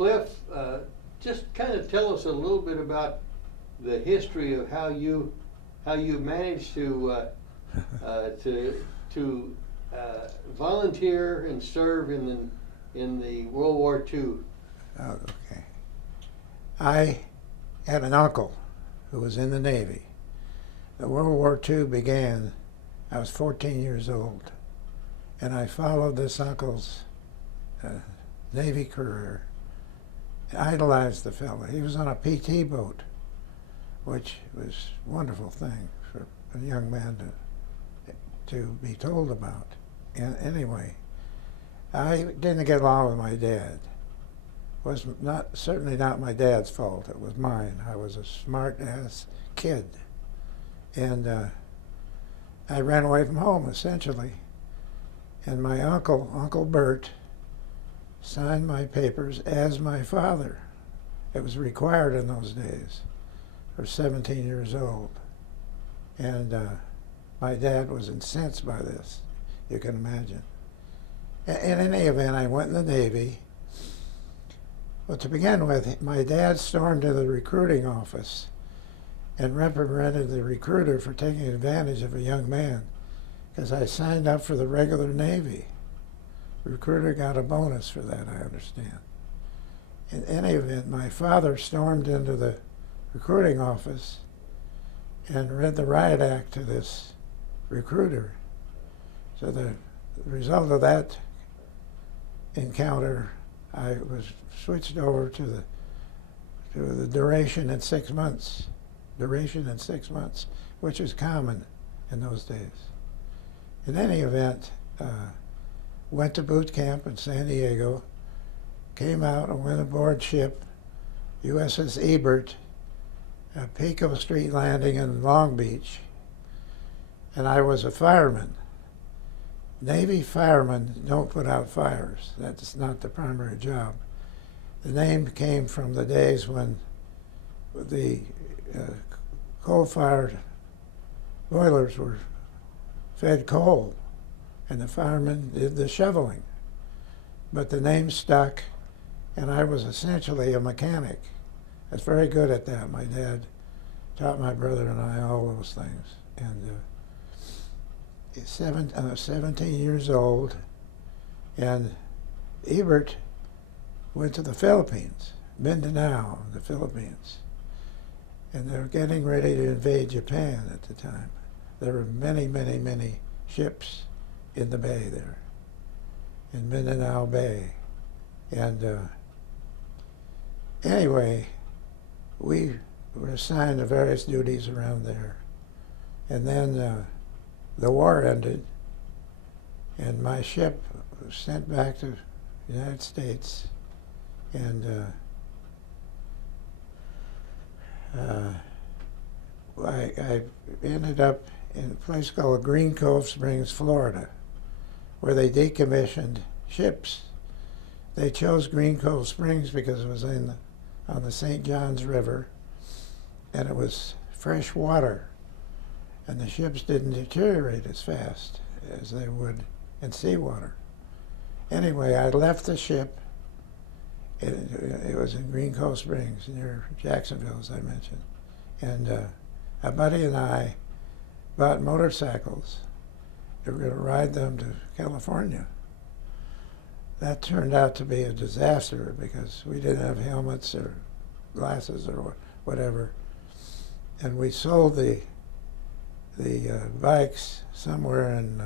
Cliff, just kind of tell us a little bit about the history of how you managed to volunteer and serve in the World War II. Oh, okay. I had an uncle who was in the Navy. The World War II began, I was 14 years old, and I followed this uncle's Navy career. I idolized the fellow. He was on a PT boat, which was a wonderful thing for a young man to be told about. And anyway, I didn't get along with my dad. It was certainly not my dad's fault. It was mine. I was a smart-ass kid. And I ran away from home, essentially. And my uncle, Uncle Bert, signed my papers as my father. It was required in those days, for 17 years old. And my dad was incensed by this, you can imagine. In any event, I went in the Navy. Well, to begin with, my dad stormed to the recruiting office and reprimanded the recruiter for taking advantage of a young man, because I signed up for the regular Navy. The recruiter got a bonus for that, I understand. In any event, my father stormed into the recruiting office and read the riot act to this recruiter. So the result of that encounter, I was switched over to the duration in 6 months. Duration in 6 months, which is common in those days. In any event, went to boot camp in San Diego, came out and went aboard ship, USS Ebert, at Pico Street Landing in Long Beach, and I was a fireman. Navy firemen don't put out fires. That's not the primary job. The name came from the days when the coal-fired boilers were fed coal, and the firemen did the shoveling. But the name stuck, and I was essentially a mechanic. I was very good at that. My dad taught my brother and I all those things. And I was 17 years old, and Ebert went to the Philippines, Mindanao, the Philippines. And they were getting ready to invade Japan at the time. There were many, many, many ships in the bay there, in Mindanao Bay. And anyway, we were assigned to various duties around there. And then the war ended, and my ship was sent back to the United States. And I ended up in a place called Green Cove Springs, Florida, where they decommissioned ships. They chose Green Cove Springs because it was on the St. Johns River, and it was fresh water, and the ships didn't deteriorate as fast as they would in seawater. Anyway, I left the ship. It was in Green Cove Springs, near Jacksonville, as I mentioned. And a buddy and I bought motorcycles. We were going to ride them to California. That turned out to be a disaster because we didn't have helmets or glasses or whatever. And we sold the bikes somewhere in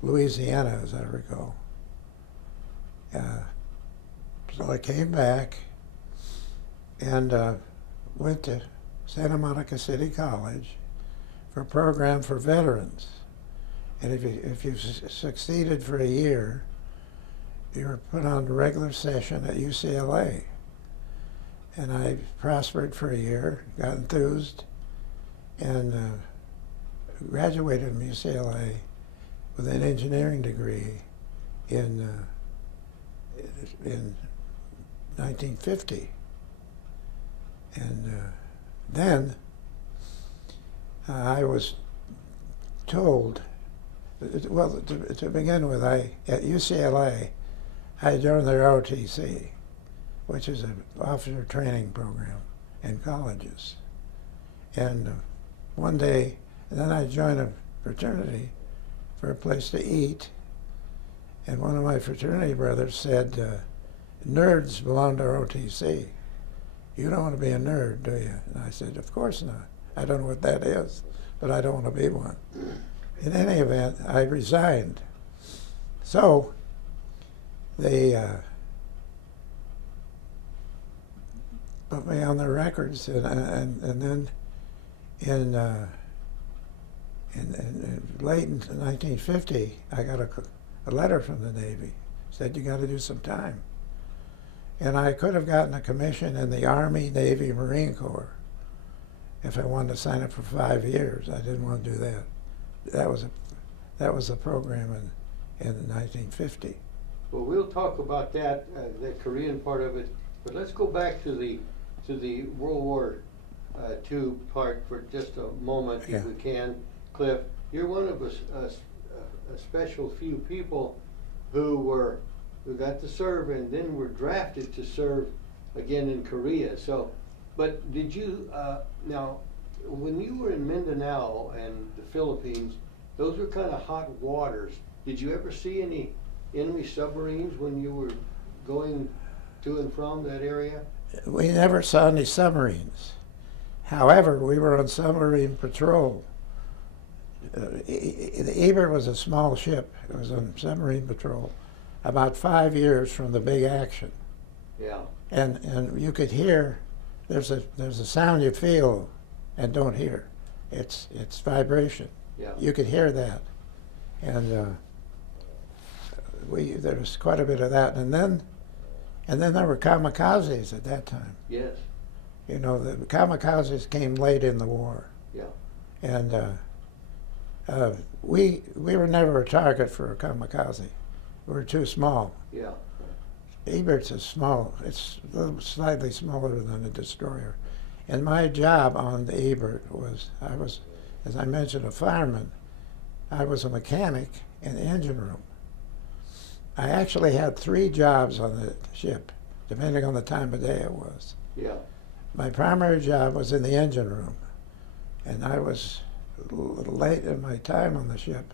Louisiana, as I recall. So I came back and went to Santa Monica City College for a program for veterans. And if you succeeded for a year, you were put on a regular session at UCLA. And I prospered for a year, got enthused, and graduated from UCLA with an engineering degree in 1950. And then I was told, well, to begin with, at UCLA, I joined their ROTC, which is an officer training program in colleges. And one day, and then I joined a fraternity for a place to eat, and one of my fraternity brothers said, nerds belong to ROTC. You don't want to be a nerd, do you? And I said, of course not. I don't know what that is, but I don't want to be one. In any event, I resigned. So they put me on their records, and then in late in 1950, I got a letter from the Navy. Said, you got to do some time. And I could have gotten a commission in the Army, Navy, Marine Corps if I wanted to sign up for 5 years. I didn't want to do that. That was a program in 1950. Well, we'll talk about that, the Korean part of it, but let's go back to the World War II part for just a moment, if we can. Cliff, you're one of a special few people who got to serve and then were drafted to serve again in Korea. So, but did you now, when you were in Mindanao and the Philippines, those were kind of hot waters. Did you ever see any enemy submarines when you were going to and from that area? We never saw any submarines. However, we were on submarine patrol. The Eber was a small ship. It was on submarine patrol about 5 years from the big action. Yeah. And you could hear, there's a sound you feel and don't hear. It's vibration. Yeah. You could hear that. And there was quite a bit of that. And then there were kamikazes at that time. Yes. You know, the kamikazes came late in the war. Yeah. And we were never a target for a kamikaze. We were too small. Yeah. Ebert's is small. It's a little slightly smaller than a destroyer. And my job on the Ebert was, I was, as I mentioned, a fireman. I was a mechanic in the engine room. I actually had 3 jobs on the ship, depending on the time of day it was. Yeah. My primary job was in the engine room, and I was a little late in my time on the ship.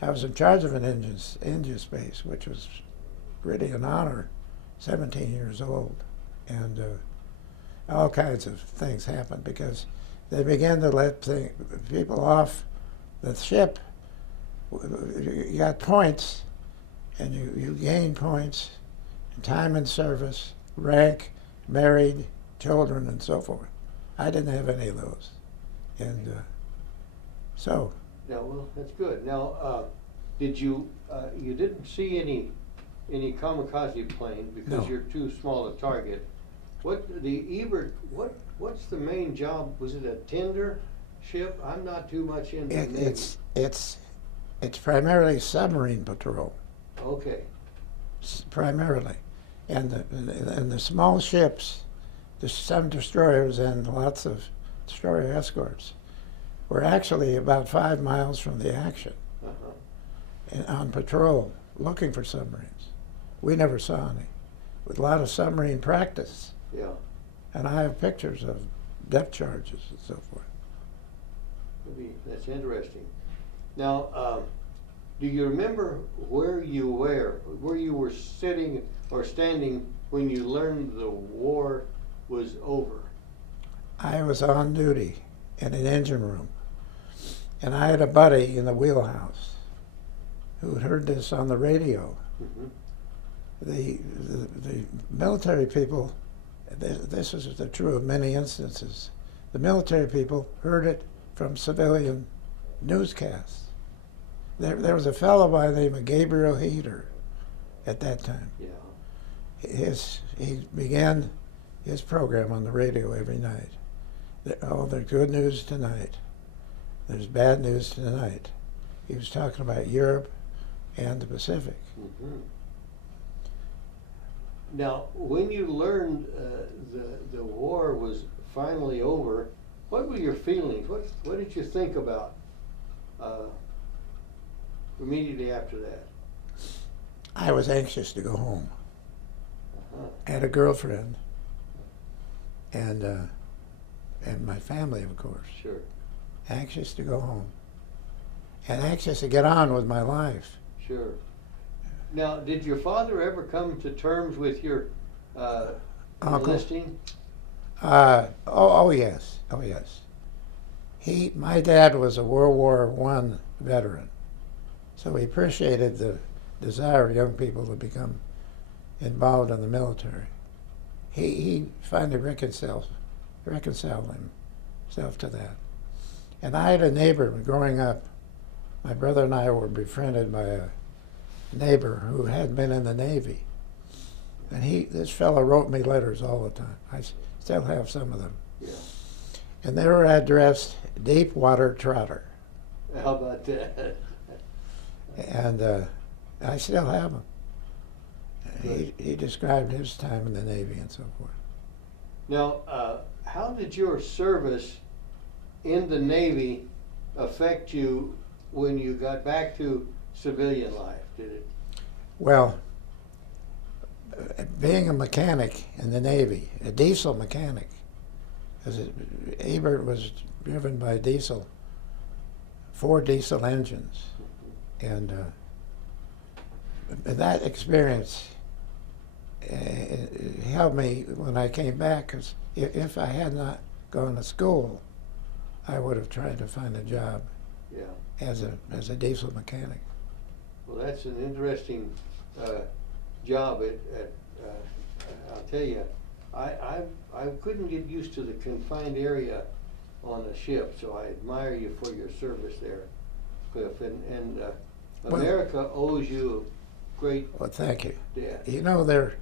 I was in charge of an engine space, which was really an honor, 17 years old. And all kinds of things happened because they began to let people off the ship. You got points, and you gain points, time in service, rank, married, children, and so forth. I didn't have any of those. And so. Yeah, well, that's good. Now, did you didn't see any kamikaze planes because No. you're too small a target. What the Ebert? What's the main job? Was it a tender ship? I'm not too much into It's primarily submarine patrol. Okay. Primarily, and the small ships, some destroyers and lots of destroyer escorts, were actually about 5 miles from the action, and on patrol looking for submarines. We never saw any. With a lot of submarine practice. Yeah. And I have pictures of depth charges and so forth. That's interesting. Now, do you remember where you were sitting or standing when you learned the war was over? I was on duty in an engine room, and I had a buddy in the wheelhouse who had heard this on the radio. Mm-hmm. The military people, this is true of many instances, the military people heard it from civilian newscasts. There was a fellow by the name of Gabriel Heater at that time. Yeah. He began his program on the radio every night. There's good news tonight. There's bad news tonight. He was talking about Europe and the Pacific. Mm-hmm. Now, when you learned the war was finally over, what were your feelings? What did you think about immediately after that? I was anxious to go home. had a girlfriend, and my family, of course. Sure. Anxious to go home, and anxious to get on with my life. Sure. Now, did your father ever come to terms with your enlisting? Oh yes, oh yes. My dad was a World War I veteran, so he appreciated the desire of young people to become involved in the military. He finally reconciled himself to that. And I had a neighbor growing up. My brother and I were befriended by a neighbor who had been in the Navy. And this fellow wrote me letters all the time. I still have some of them. Yeah. And they were addressed Deepwater Trotter. How about that? And I still have them. He described his time in the Navy and so forth. Now, how did your service in the Navy affect you when you got back to civilian life? Did it? Well, being a mechanic in the Navy, a diesel mechanic, because Ebert was driven by diesel, 4 diesel engines, and that experience helped me when I came back, because if I had not gone to school, I would have tried to find a job as a diesel mechanic. Well, that's an interesting job. I'll tell you, I couldn't get used to the confined area on a ship, so I admire you for your service there, Cliff. And America owes you a great. Well, thank you. Yeah. You know, there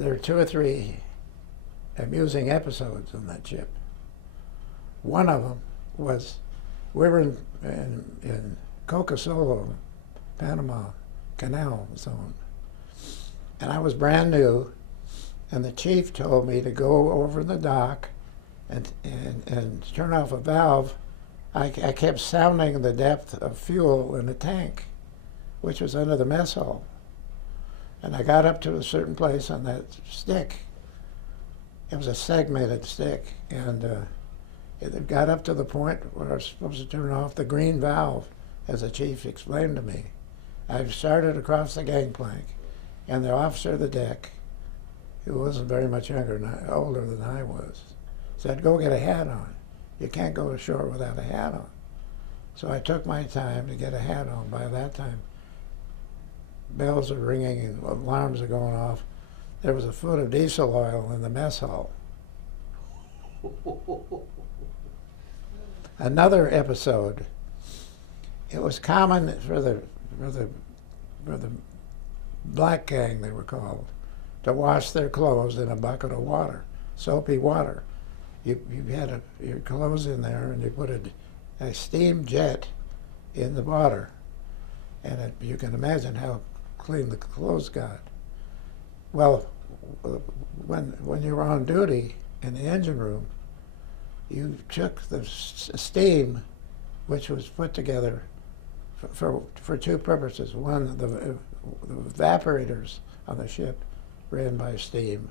are 2 or 3 amusing episodes on that ship. One of them was we were in Cocosolo, Panama Canal Zone, and I was brand new, and the chief told me to go over the dock and turn off a valve. I kept sounding the depth of fuel in the tank, which was under the mess hall. And I got up to a certain place on that stick. It was a segmented stick, and it got up to the point where I was supposed to turn off the green valve, as the chief explained to me. I started across the gangplank, and the officer of the deck, who wasn't very much older than I was, said, "Go get a hat on. You can't go ashore without a hat on." So I took my time to get a hat on. By that time, bells are ringing and alarms are going off. There was a foot of diesel oil in the mess hall. Another episode, it was common for the black gang, they were called, to wash their clothes in a bucket of water, soapy water. You had your clothes in there, and you put a steam jet in the water, and you can imagine how clean the clothes got. Well, when you were on duty in the engine room, you took the steam, which was put together for 2 purposes. One, the evaporators on the ship ran by steam.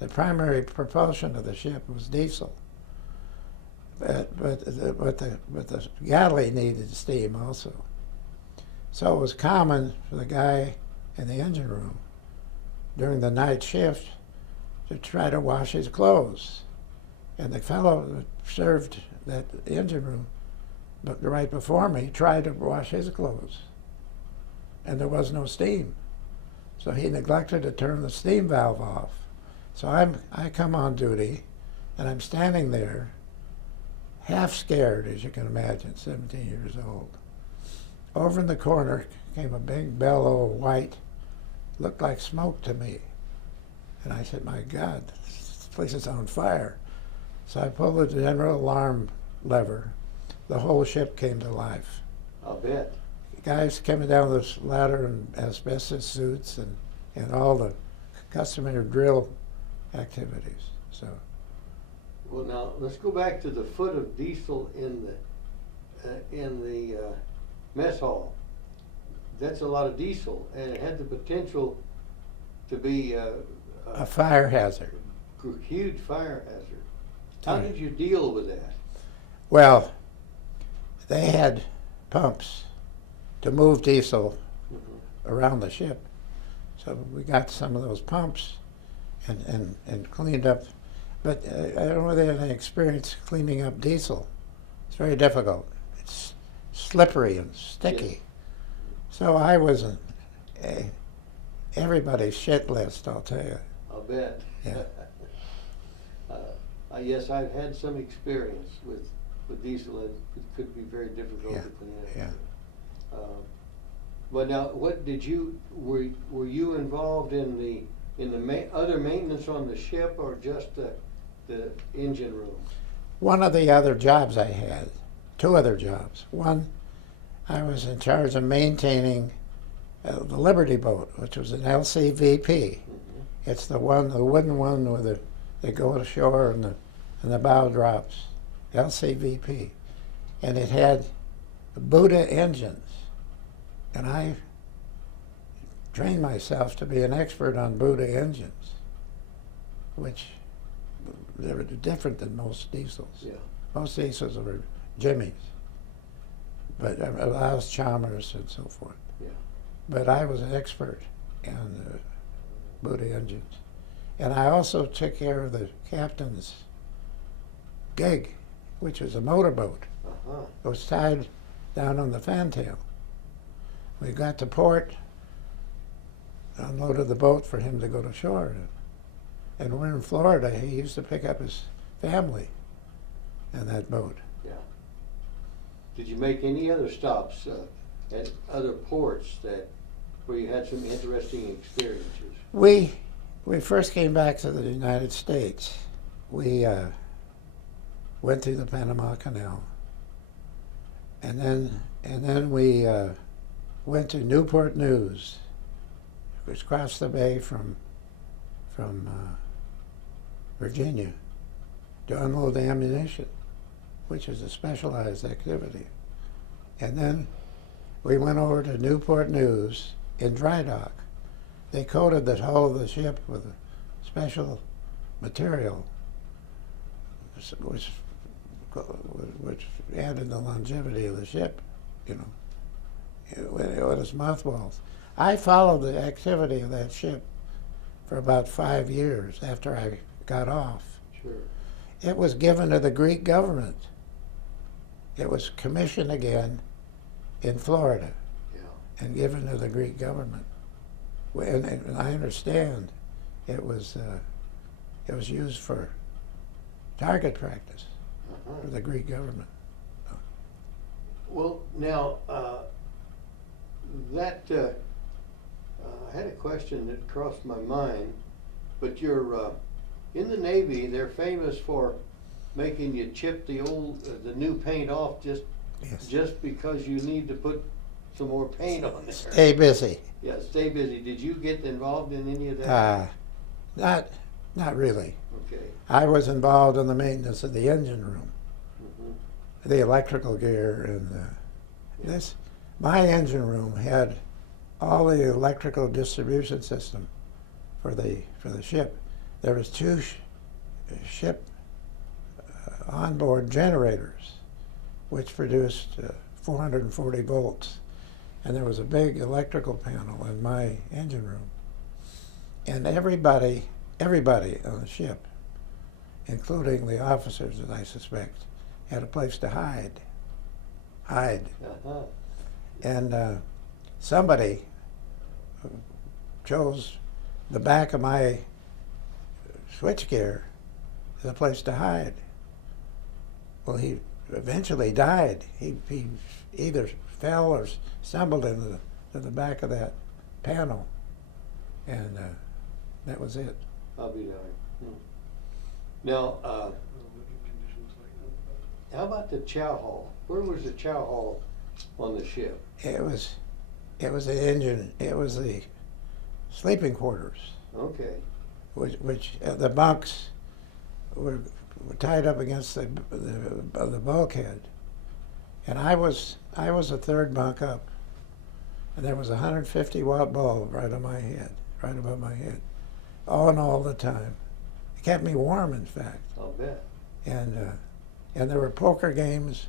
The primary propulsion of the ship was diesel, but the galley needed steam also. So it was common for the guy in the engine room during the night shift to try to wash his clothes. And the fellow that served that engine room, but right before me, tried to wash his clothes. And there was no steam. So he neglected to turn the steam valve off. So I come on duty, and I'm standing there, half scared, as you can imagine, 17 years old. Over in the corner came a big bellow of white, looked like smoke to me. And I said, "My God, this place is on fire." So I pulled the general alarm lever. The whole ship came to life. I'll bet. Guys coming down this ladder in asbestos suits and all the customary drill activities. So. Well, now let's go back to the foot of diesel in the mess hall. That's a lot of diesel, and it had the potential to be a fire hazard. Huge fire hazard. How did you deal with that? Well, they had pumps to move diesel around the ship. So we got some of those pumps and cleaned up. But I don't know if they had any experience cleaning up diesel. It's very difficult. It's slippery and sticky. Yes. So I was everybody's shit list, I'll tell you. I'll bet. Yeah. Yes, I've had some experience with diesel. It could be very difficult to clean up. Yeah. But now, what did you were you involved in the other maintenance on the ship, or just the engine room? One of the other jobs I had, two other jobs. One, I was in charge of maintaining the Liberty boat, which was an LCVP. It's the wooden one with they go ashore and the bow drops. LCVP, and it had Buddha engines, and I trained myself to be an expert on Buddha engines, which they were different than most diesels. Yeah. Most diesels were Jimmies, but allows Chalmers and so forth. Yeah. But I was an expert in Buddha engines, and I also took care of the captain's gig, which was a motorboat. It was tied down on the fantail. We got to port, unloaded the boat for him to go to shore. And we're in Florida. He used to pick up his family in that boat. Yeah. Did you make any other stops at other ports where you had some interesting experiences? We first came back to the United States. We went through the Panama Canal, and then we went to Newport News, which crossed the bay from Virginia, to unload ammunition, which is a specialized activity. And then we went over to Newport News in dry dock. They coated the hull of the ship with a special material, which added the longevity of the ship, you know, when it was mothballs. I followed the activity of that ship for about 5 years after I got off. Sure. It was given to the Greek government. It was commissioned again in Florida, Yeah. and given to the Greek government. And I understand it was used for target practice for the Greek government. Well, now, I had a question that crossed my mind, but you're in the Navy. They're famous for making you chip the new paint off just because you need to put some more paint on there. Stay busy. Yeah, stay busy. Did you get involved in any of that? Not really. Okay. I was involved in the maintenance of the engine room, the electrical gear, and this. My engine room had all the electrical distribution system for the ship. There was two ship onboard generators, which produced 440 volts, and there was a big electrical panel in my engine room. And everybody on the ship, including the officers, that I suspect, had a place to hide. And somebody chose the back of my switchgear as a place to hide. Well, he eventually died. He either fell or stumbled into the back of that panel, and that was it. I'll be darned. Now, how about the chow hall? Where was the chow hall on the ship? It was the engine. It was the sleeping quarters. Okay. Which the bunks were tied up against the bulkhead, and I was a third bunk up, and there was a 150-watt bulb right on my head, right above my head, on all the time. It kept me warm, in fact. I'll bet. And there were poker games,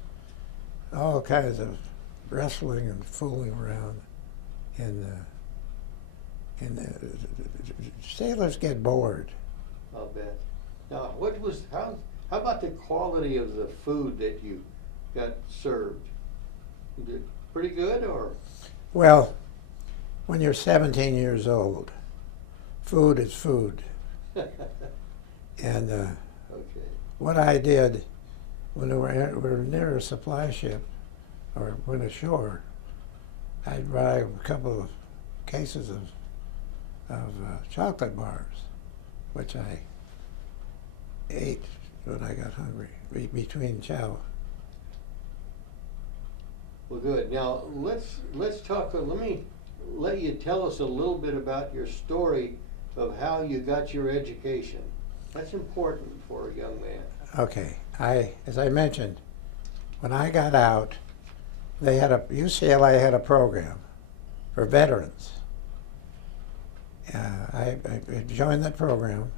all kinds of wrestling and fooling around. And sailors get bored. I'll bet. Now, how about the quality of the food that you got served? Is it pretty good, or? Well, when you're 17 years old, food is food. And Okay. what I did when we were near a supply ship or went ashore, I'd buy a couple of cases of chocolate bars, which I ate when I got hungry between chow. Well, good. Now let's talk. Let me let you tell us a little bit about your story of how you got your education. That's important for a young man. Okay, as I mentioned, when I got out, UCLA had a program for veterans. I joined that program,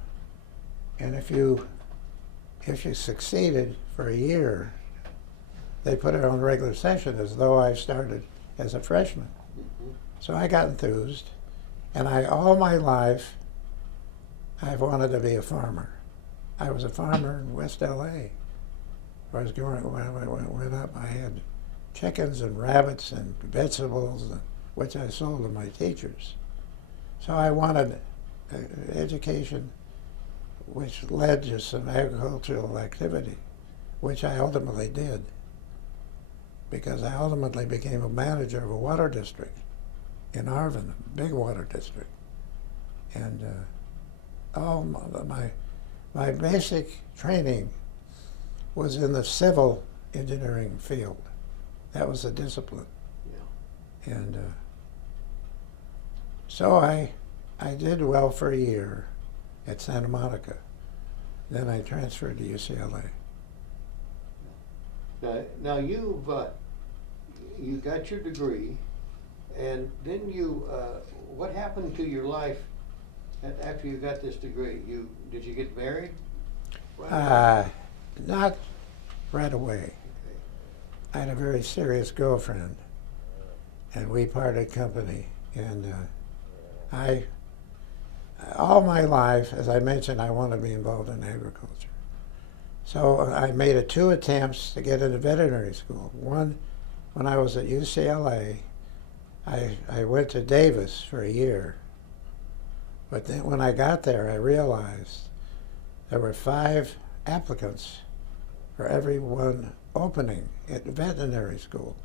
and if you succeeded for a year, they put it on regular session as though I started as a freshman. Mm-hmm. So I got enthused, and all my life, I've wanted to be a farmer. I was a farmer in West LA. When I went up, I had chickens and rabbits and vegetables, which I sold to my teachers. So I wanted education which led to some agricultural activity, which I ultimately did, because I ultimately became a manager of a water district in Arvin, a big water district. And all my basic training was in the civil engineering field. That was the discipline. Yeah. And so I did well for a year at Santa Monica. Then I transferred to UCLA. Now you got your degree, and then what happened to your life after you got this degree? Did you get married? Not right away. Okay. I had a very serious girlfriend, and we parted company. And all my life, as I mentioned, I wanted to be involved in agriculture. So I made 2 attempts to get into veterinary school. One, when I was at UCLA, I went to Davis for a year. But then when I got there, I realized there were 5 applicants for every one opening at veterinary school.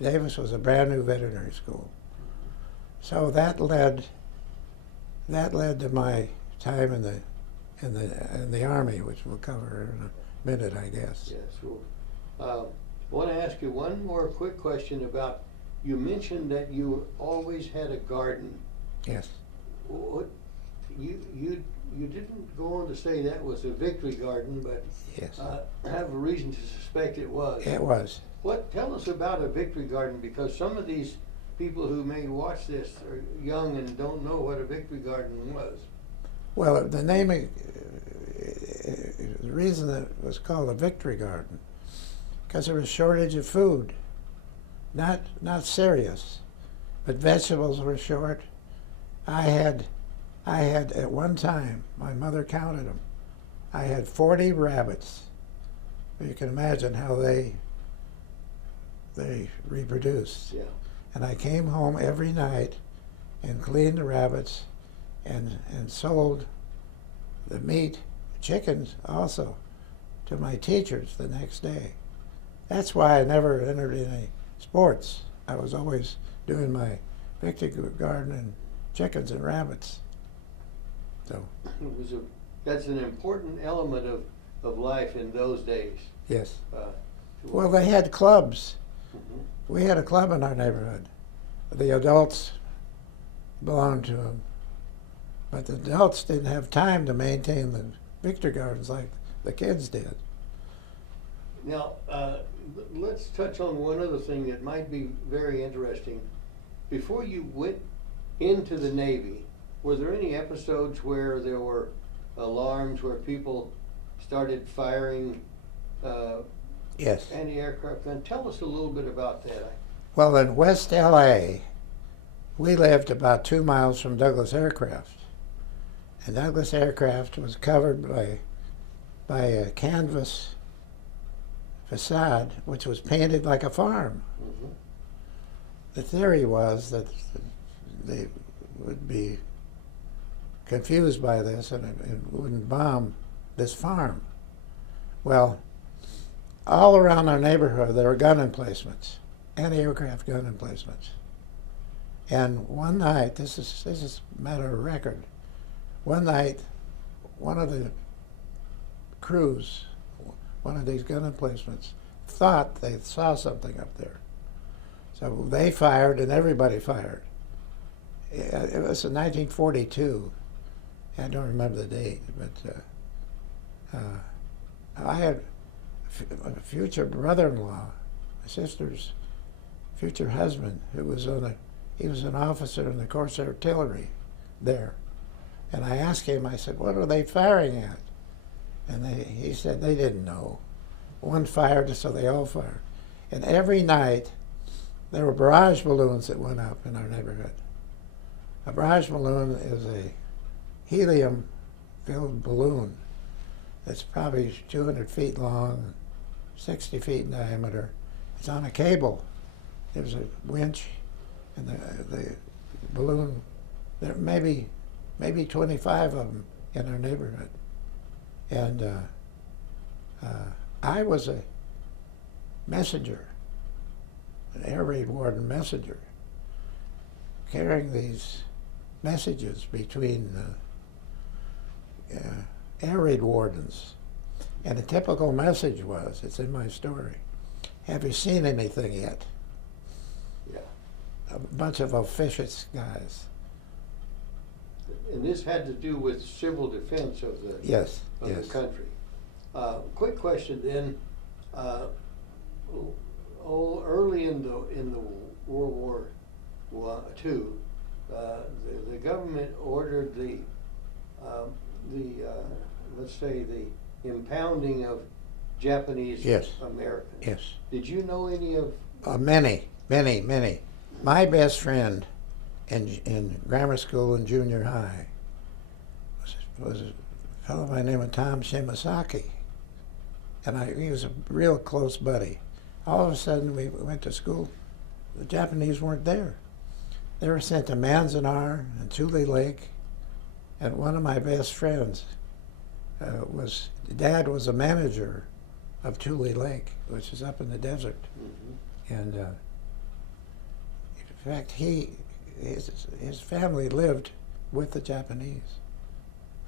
Davis was a brand new veterinary school. So that led to my time in the Army, which we'll cover in a minute, I guess. Yeah, sure. I want to ask you one more quick question about, you mentioned that you always had a garden. Yes. You didn't go on to say that was a victory garden, but Yes. I have a reason to suspect it was. It was. Tell us about a victory garden, because some of these people who may watch this are young and don't know what a victory garden was. Well, the naming, the reason that it was called a victory garden, because there was a shortage of food. Not serious, but vegetables were short. I had at one time, my mother counted them, I had 40 rabbits. You can imagine how they reproduced. Yeah. And I came home every night and cleaned the rabbits and sold the meat, chickens also, to my teachers the next day. That's why I never entered any sports. I was always doing my victory garden and chickens and rabbits. So That's an important element of life in those days. yes. Well, they had clubs. Mhm. We had a club in our neighborhood. The adults belonged to them, but the adults didn't have time to maintain the victory gardens like the kids did. Now, let's touch on one other thing that might be very interesting. Before you went into the Navy, were there any episodes where there were alarms where people started firing Yes. anti-aircraft guns? Tell us a little bit about that. Well, in West L.A., we lived about 2 miles from Douglas Aircraft. And Douglas Aircraft was covered by a canvas facade, which was painted like a farm. Mm-hmm. The theory was that they would be confused by this and it wouldn't bomb this farm. Well, all around our neighborhood there were gun emplacements, anti-aircraft gun emplacements. And one night, this is a matter of record, one night one of the crews, one of these gun emplacements, thought they saw something up there. So they fired and everybody fired. It was in 1942. I don't remember the date, but I had a future brother-in-law, my sister's future husband, who was he was an officer in the Corps Artillery there. And I asked him, I said, what are they firing at? And he said they didn't know. One fired, so they all fired. And every night, there were barrage balloons that went up in our neighborhood. A barrage balloon is a helium-filled balloon that's probably 200 feet long, 60 feet in diameter. It's on a cable. There's a winch, and the balloon, there may be 25 of them in our neighborhood. And I was a messenger, an air raid warden messenger, carrying these messages between air raid wardens. And a typical message was, it's in my story, have you seen anything yet? Yeah. A bunch of officious guys. And this had to do with civil defense of the Yes. the country. Quick question then. Early in the World War II, the government ordered the let's say the impounding of Japanese Americans. Yes. Did you know any of? Many. My best friend in grammar school and junior high was a fellow by the name of Tom Shimasaki. And he was a real close buddy. All of a sudden, we went to school. The Japanese weren't there. They were sent to Manzanar and Tule Lake. And one of my best friends Dad was a manager of Tule Lake, which is up in the desert. Mm-hmm. And in fact, his family lived with the Japanese.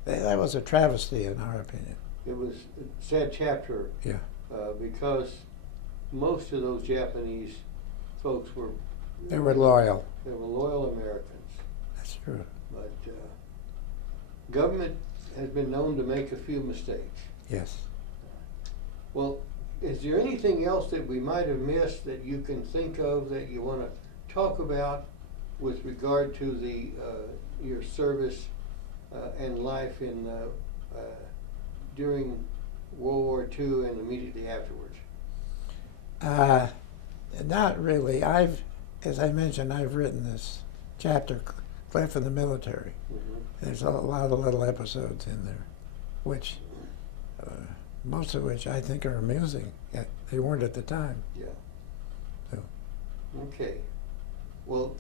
That was a travesty, in our opinion. It was a sad chapter. Yeah. Because most of those Japanese folks were. They were loyal. They were loyal Americans. That's true. But government has been known to make a few mistakes. Yes. Well, is there anything else that we might have missed that you can think of that you want to talk about with regard to the your service and life in during World War II and immediately afterwards? Not really. As I mentioned, I've written this chapter, Cliff in the Military. Mm-hmm. There's a lot of little episodes in there, which most of which I think are amusing. They weren't at the time. Yeah. So. Okay. Well,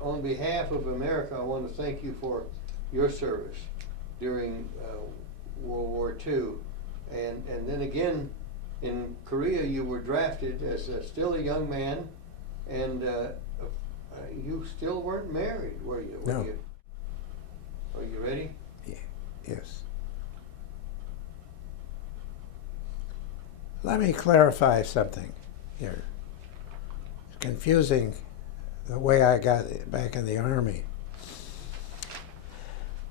on behalf of America, I want to thank you for your service during World War II. And then again, in Korea, you were drafted as still a young man, and you still weren't married, were you? No. Are you ready? Yeah. Yes. Let me clarify something here. It's confusing the way I got back in the Army.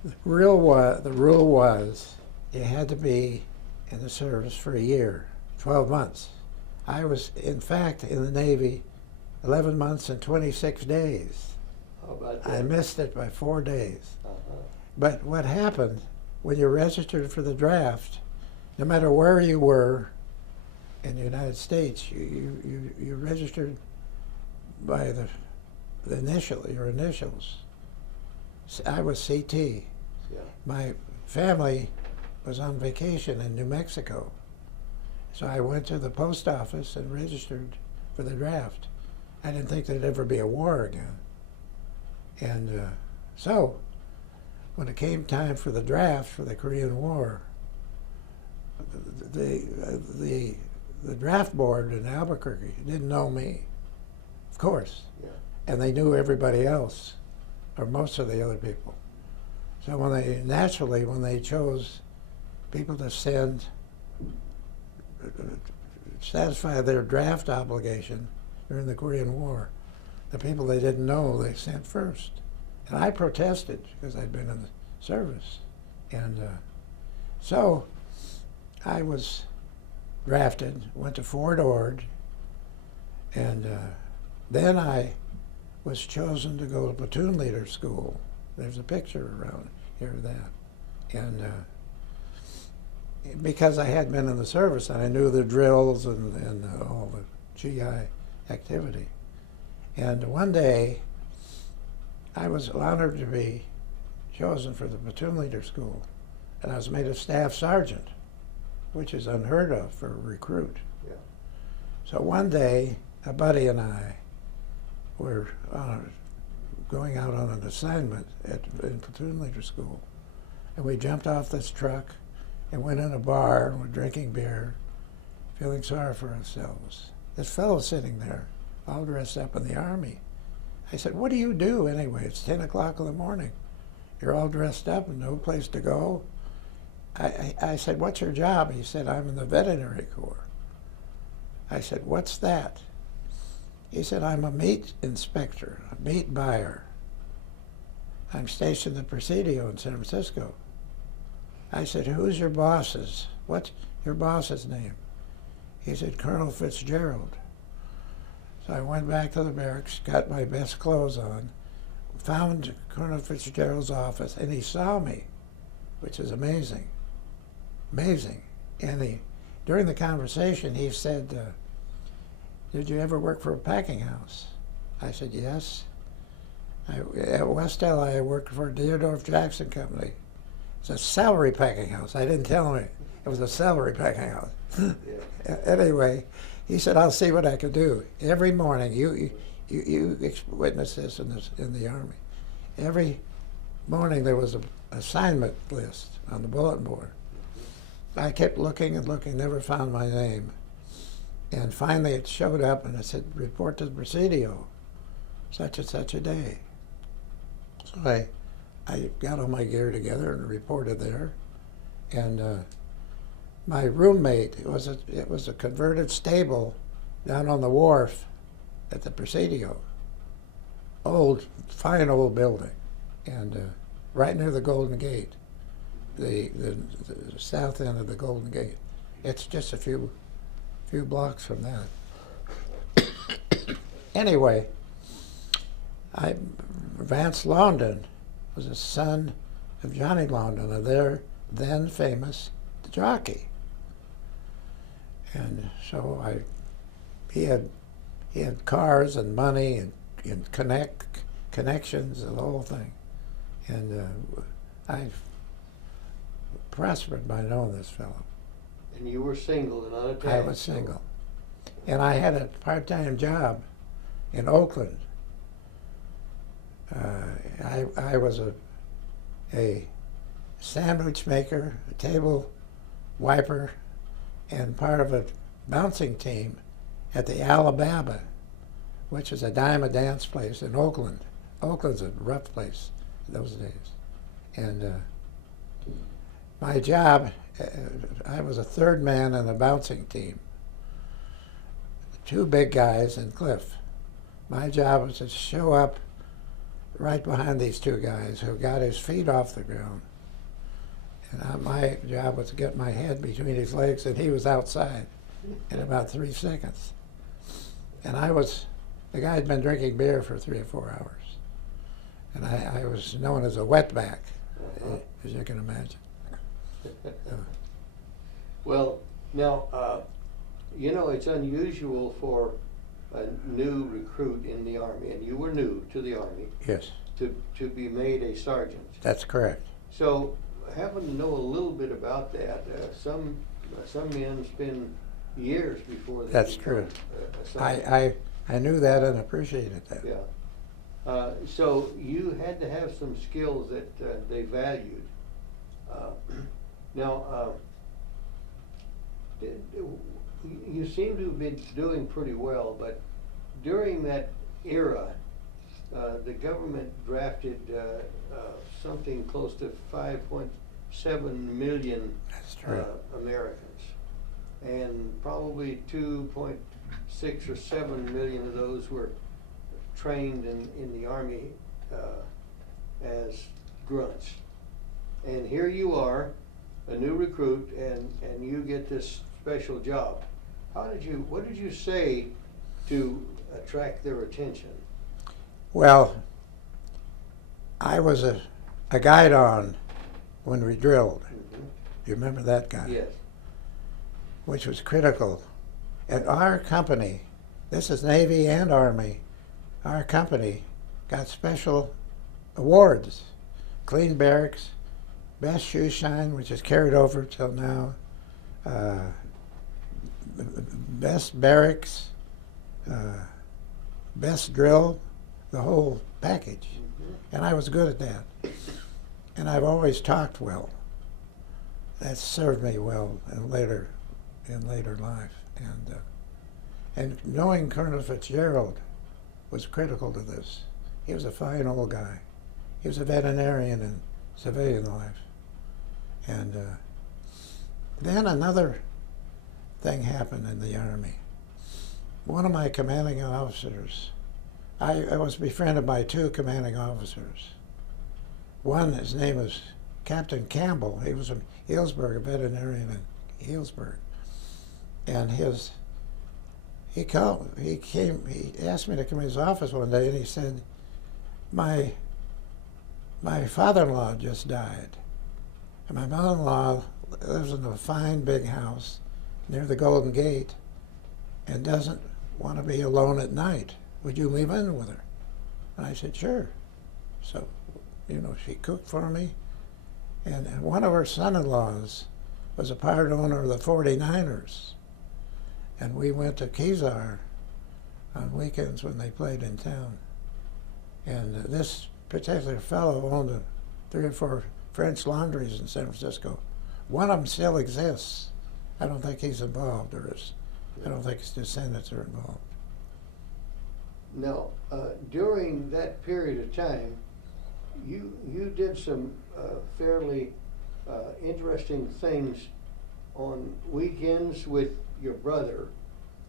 The rule was you had to be in the service for a year, 12 months. I was, in fact, in the Navy 11 months and 26 days. How about that? I missed it by 4 days. Uh-huh. But what happened when you registered for the draft, no matter where you were in the United States, you registered by the initial, your initials. I was CT. Yeah. My family was on vacation in New Mexico. So I went to the post office and registered for the draft. I didn't think there'd ever be a war again. And so when it came time for the draft for the Korean War, the draft board in Albuquerque didn't know me, of course. Yeah. And they knew everybody else, or most of the other people. So when they chose people to satisfy their draft obligation during the Korean War, the people they didn't know they sent first. And I protested because I'd been in the service. And so I was drafted, went to Fort Ord, and then I was chosen to go to platoon leader school. There's a picture around here of that. And because I had been in the service, and I knew the drills and all the GI activity. And one day, I was honored to be chosen for the platoon leader school, and I was made a staff sergeant, which is unheard of for a recruit. Yeah. So one day, a buddy and I were going out on an assignment in platoon leader school, and we jumped off this truck and went in a bar and were drinking beer, feeling sorry for ourselves. This fellow sitting there, all dressed up in the Army. I said, "What do you do anyway? It's 10 o'clock in the morning. You're all dressed up and no place to go." I said, "What's your job?" He said, "I'm in the veterinary corps." I said, "What's that?" He said, "I'm a meat inspector, a meat buyer. I'm stationed at Presidio in San Francisco." I said, "Who's your bosses? What's your boss's name?" He said, "Colonel Fitzgerald." So I went back to the barracks, got my best clothes on, found Colonel Fitzgerald's office, and he saw me, which is amazing. Amazing. And during the conversation, he said, "Did you ever work for a packing house?" I said, "Yes. At West LA, I worked for Deodorf Jackson Company. It's a salary packing house." I didn't tell him it was a salary packing house. Yeah. Anyway, he said, "I'll see what I can do." Every morning, you witness this in the Army. Every morning there was an assignment list on the bulletin board. I kept looking and looking, never found my name. And finally it showed up and it said, "Report to the Presidio, such and such a day." So I got all my gear together and reported there. And my roommate, it was a converted stable down on the wharf at the Presidio. Fine old building. And right near the Golden Gate, the south end of the Golden Gate. It's just a few blocks from that. Anyway, Vance Longdon was a son of Johnny Longdon, of their then famous jockey. And so he had cars and money and connections and the whole thing. And I prospered by knowing this fellow. And you were single and unattached. I was single. And I had a part-time job in Oakland. I was a sandwich maker, a table wiper, and part of a bouncing team at the Alabama, which is a dime a dance place in Oakland. Oakland's a rough place in those days. And my job, I was a third man in a bouncing team. Two big guys and Cliff. My job was to show up right behind these two guys who got his feet off the ground. And my job was to get my head between his legs, and he was outside in about 3 seconds. And the guy had been drinking beer for 3 or 4 hours. And I was known as a wetback, as you can imagine. Well, now, you know, it's unusual for a new recruit in the Army, and you were new to the Army, Yes, to be made a sergeant. that's correct. So, I happen to know a little bit about that. Some men spend years before they That's become true. a sergeant. I knew that and appreciated that. Yeah. So you had to have some skills that they valued. Now, you seem to have been doing pretty well, but during that era, the government drafted something close to 5.7 million That's true. Americans, and probably 2.6 or 7 million of those were trained in the Army as grunts. And here you are, a new recruit, and you get this special job. What did you say to attract their attention? Well, I was a guide on when we drilled. Mm-hmm. You remember that guy? Yes. Which was critical. At our company, this is Navy and Army, our company got special awards. Clean barracks, best shoe shine, which is carried over till now, best barracks, best drill, the whole package. Mm-hmm. And I was good at that. And I've always talked well. That served me well in later life. And knowing Colonel Fitzgerald was critical to this. He was a fine old guy. He was a veterinarian in civilian life. And then another thing happened in the Army. One of my commanding officers, I was befriended by two commanding officers. One, his name was Captain Campbell. He was from Healdsburg, a veterinarian in Healdsburg. And he asked me to come in his office one day, and he said, my father-in-law just died. And my mother-in-law lives in a fine big house near the Golden Gate and doesn't want to be alone at night. Would you move in with her? And I said, sure. So, she cooked for me. And one of her son-in-laws was a part owner of the 49ers. And we went to Kezar on weekends when they played in town. And this particular fellow owned 3 or 4 French laundries in San Francisco. One of them still exists. I don't think he's involved, I don't think his descendants are involved. Now, during that period of time, you did some fairly interesting things on weekends with your brother.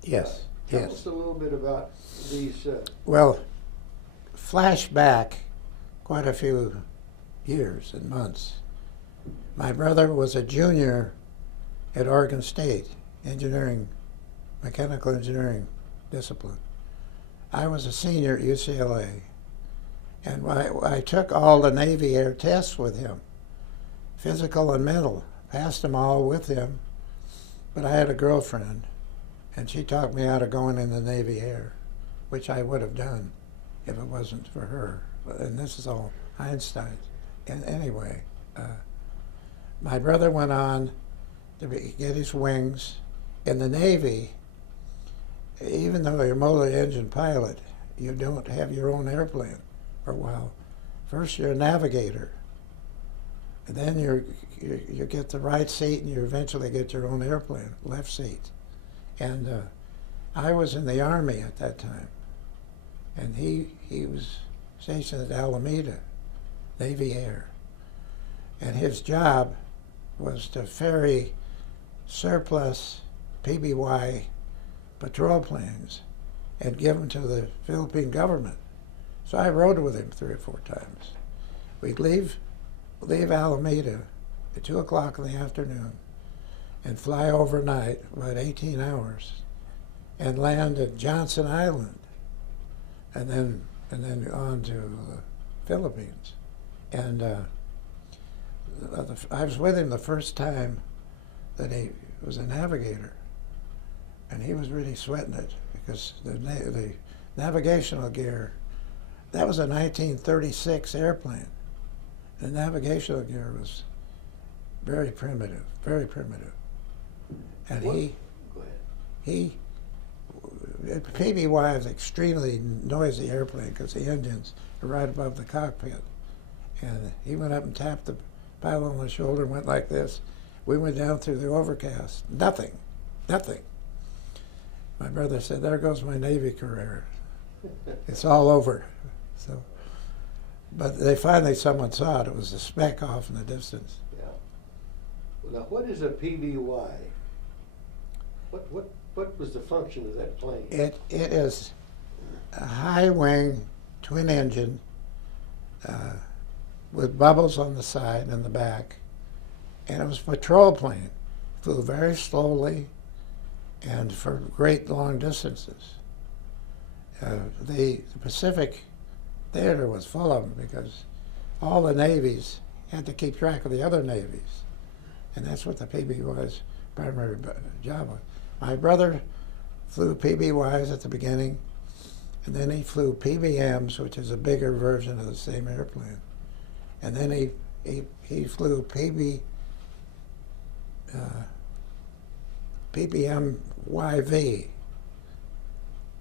Yes, Tell yes. us a little bit about these. Well, flashback quite a few years and months. My brother was a junior at Oregon State, mechanical engineering discipline. I was a senior at UCLA, and I took all the Navy Air tests with him, physical and mental, passed them all with him, but I had a girlfriend, and she talked me out of going in the Navy Air, which I would have done if it wasn't for her. And this is all hindsight. And anyway, my brother went on to get his wings. In the Navy, even though you're a motor engine pilot, you don't have your own airplane for a while. First you're a navigator, and then you get the right seat, and you eventually get your own airplane, left seat. And I was in the Army at that time, and he was stationed at Alameda, Navy Air. And his job was to ferry surplus PBY patrol planes and give them to the Philippine government. So I rode with him 3 or 4 times. We'd leave Alameda at 2 o'clock in the afternoon and fly overnight, about 18 hours, and land at Johnson Island, and then on to Philippines. And I was with him the first time that he was a navigator, and he was really sweating it because the navigational gear, that was a 1936 airplane. The navigational gear was very primitive, very primitive. And What? PBY is an extremely noisy airplane because the engines are right above the cockpit. And he went up and tapped the pilot on the shoulder and went like this. We went down through the overcast. Nothing. My brother said, "There goes my Navy career. It's all over." So, but someone saw it. It was a speck off in the distance. Yeah. Now, what is a PBY? What was the function of that plane? It is a high wing, twin engine, with bubbles on the side and the back, and it was a patrol plane. Flew very slowly and for great long distances. The Pacific theater was full of them because all the navies had to keep track of the other navies, and that's what the PBY's primary job was. My brother flew PBYs at the beginning, and then he flew PBMs, which is a bigger version of the same airplane, and then he flew PBM-YV,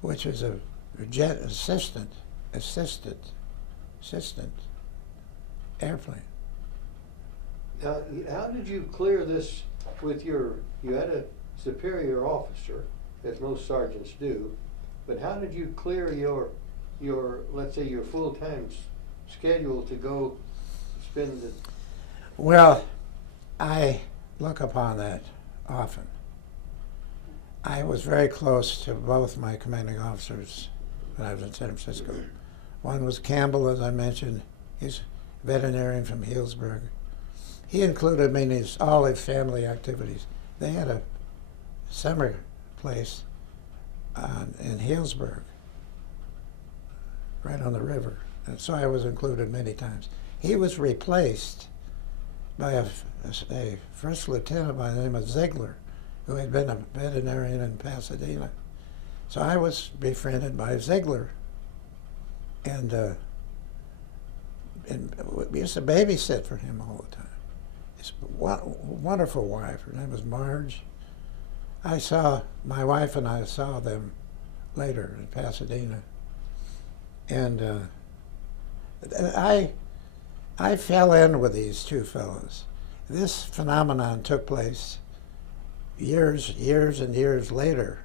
which is a jet assistant airplane. Now, how did you clear this with you had a superior officer, as most sergeants do, but how did you clear your let's say, your full-time schedule to go spend the... Well, I look upon that often. I was very close to both my commanding officers when I was in San Francisco. One was Campbell, as I mentioned. He's a veterinarian from Healdsburg. He included me in all his family activities. They had a summer place in Healdsburg, right on the river. And so I was included many times. He was replaced by a first lieutenant by the name of Ziegler, who had been a veterinarian in Pasadena. So I was befriended by Ziegler, and we used to babysit for him all the time. His wonderful wife, her name was Marge. My wife and I saw them later in Pasadena. And I fell in with these two fellows. This phenomenon took place years and years later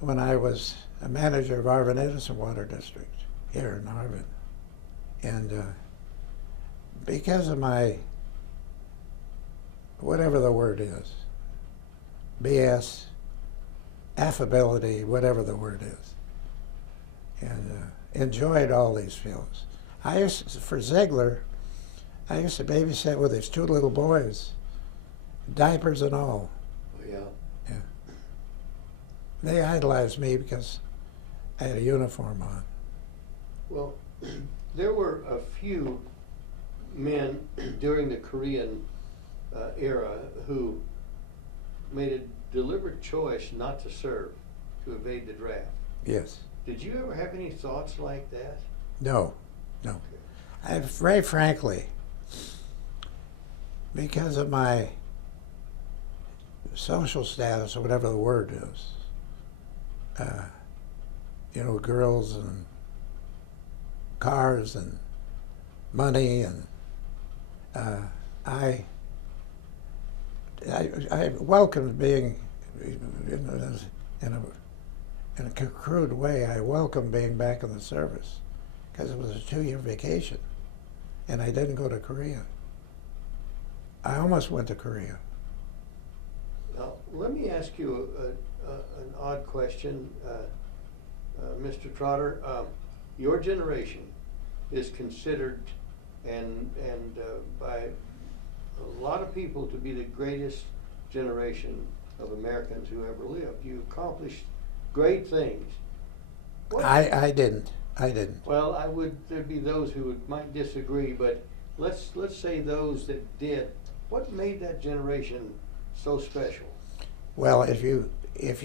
when I was a manager of Arvin Edison Water District here in Arvin. And because of my, whatever the word is, BS, affability, whatever the word is, and enjoyed all these fields. For Ziegler, I used to babysit with his two little boys, diapers and all. Oh, yeah. Yeah. They idolized me because I had a uniform on. Well, there were a few men during the Korean era who made a deliberate choice not to serve, to evade the draft. Yes. Did you ever have any thoughts like that? No. Very frankly, because of my social status, or whatever the word is, girls and cars and money, and I welcomed being, in a crude way, I welcomed being back in the service, because it was a 2-year vacation, and I didn't go to Korea. I almost went to Korea. Now, let me ask you an odd question, Mr. Trotter. Your generation is considered, and by a lot of people, to be the greatest generation of Americans who ever lived. You accomplished great things. I didn't. I didn't. Well, there'd be those who might disagree, but let's say those that did. What made that generation so special? Well, if you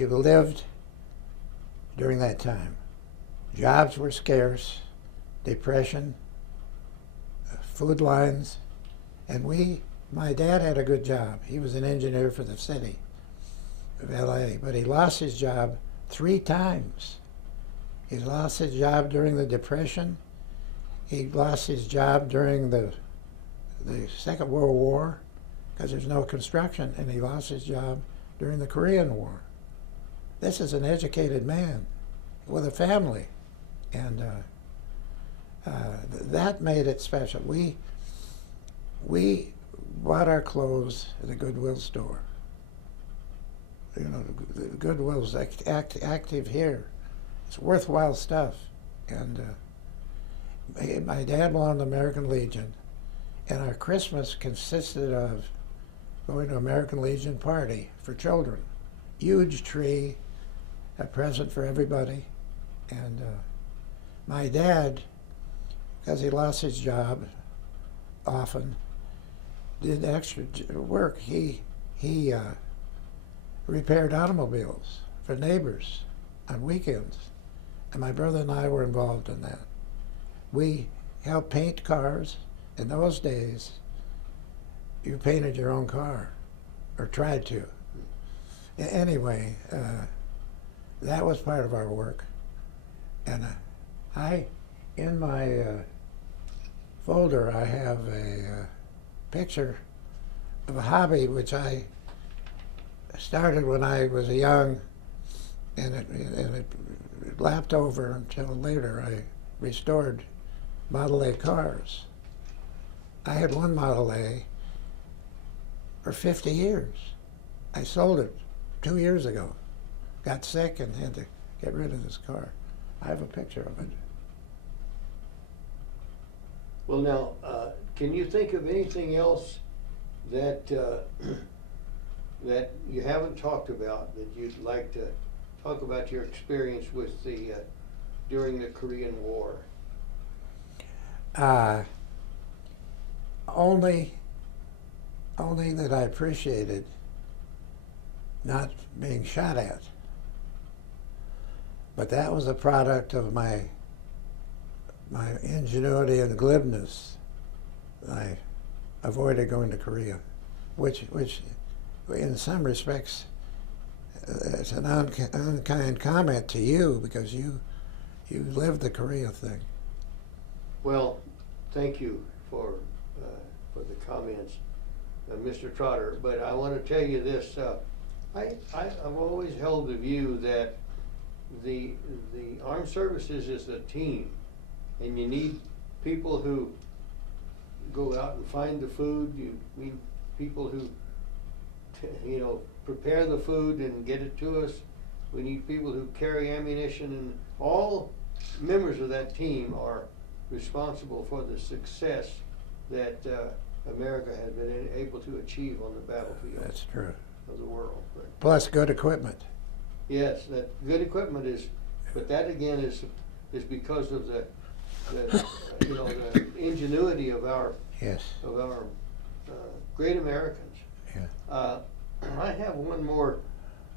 lived during that time, jobs were scarce, depression, food lines, and my dad had a good job. He was an engineer for the city of LA, but he lost his job 3 times. He lost his job during the Depression. He lost his job during the Second World War because there's no construction, and he lost his job during the Korean War. This is an educated man with a family, and that made it special. We bought our clothes at a Goodwill store. You know, the Goodwill's active here. It's worthwhile stuff. And my dad belonged to the American Legion, and our Christmas consisted of going to American Legion party for children. Huge tree, a present for everybody. And my dad, because he lost his job often, did extra work. He repaired automobiles for neighbors on weekends. And my brother and I were involved in that. We helped paint cars. In those days, you painted your own car, or tried to. Anyway, that was part of our work. And in my folder, I have a picture of a hobby which I started when I was young, and it lapped over until later I restored Model A cars. I had one Model A for 50 years. I sold it 2 years ago. Got sick and had to get rid of this car. I have a picture of it. Well, now, can you think of anything else that that you haven't talked about that you'd like to talk about your experience with during the Korean War? Only that I appreciated not being shot at. But that was a product of my ingenuity and glibness. I avoided going to Korea, which in some respects, it's an unkind comment to you because you lived the Korea thing. Well, thank you for the comments, Mr. Trotter. But I want to tell you this: I've always held the view that the armed services is a team, and you need people who go out and find the food. You need people who prepare the food and get it to us. We need people who carry ammunition, and all members of that team are responsible for the success that America has been able to achieve on the battlefield. That's true. Of the world. But plus good equipment. Yes, that good equipment but that again is because of the ingenuity of our great Americans. Yeah. I have one more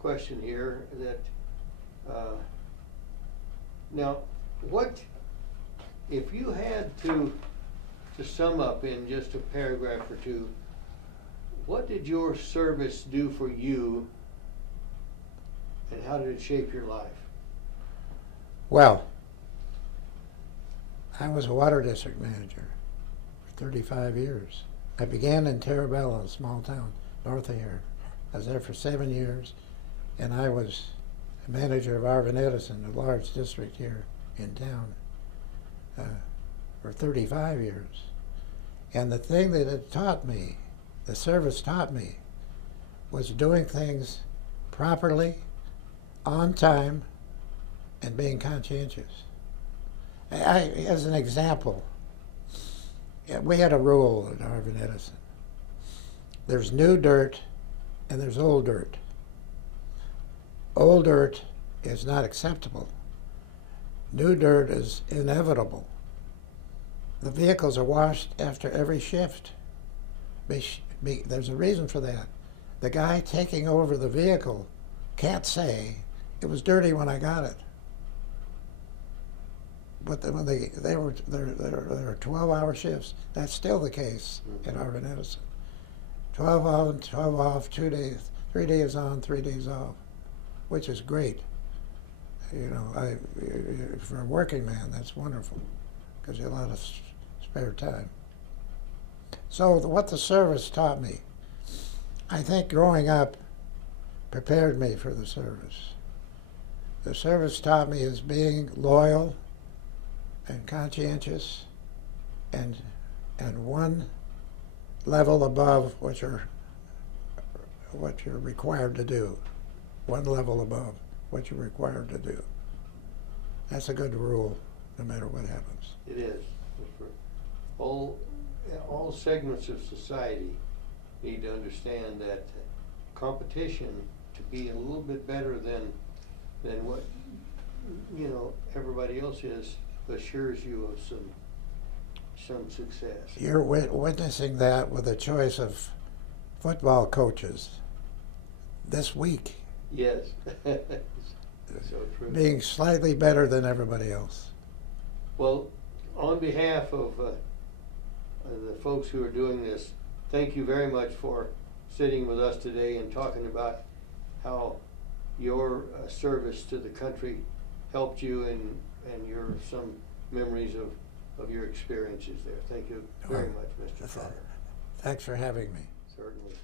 question here that now, what if you had to sum up in just a paragraph or two, what did your service do for you, and how did it shape your life? Well, I was a water district manager for 35 years. I began in Terabella, a small town north of here. I was there for 7 years, and I was manager of Arvin Edison, a large district here in town, for 35 years. And the thing that it taught me, the service taught me, was doing things properly, on time, and being conscientious. As an example, we had a rule at Arvin Edison. There's new dirt and there's old dirt. Old dirt is not acceptable. New dirt is inevitable. The vehicles are washed after every shift. There's a reason for that. The guy taking over the vehicle can't say, it was dirty when I got it. But when there were 12-hour shifts. That's still the case in Arvin Edison. 12 on, 12 off, 2 days, 3 days on, 3 days off, which is great. You know, for a working man, that's wonderful, because you have a lot of spare time. So what the service taught me, I think growing up prepared me for the service. The service taught me is being loyal and conscientious and one level above what you're required to do. One level above what you're required to do. That's a good rule, no matter what happens. It is. For all segments of society need to understand that competition, to be a little bit better than what everybody else is, assures you of some success. You're witnessing that with the choice of football coaches this week. Yes. So true. Being slightly better than everybody else. Well, on behalf of the folks who are doing this, thank you very much for sitting with us today and talking about how your service to the country helped you and some memories of your experiences there. Thank you very much, Mr. Trotter. Thanks for having me. Certainly.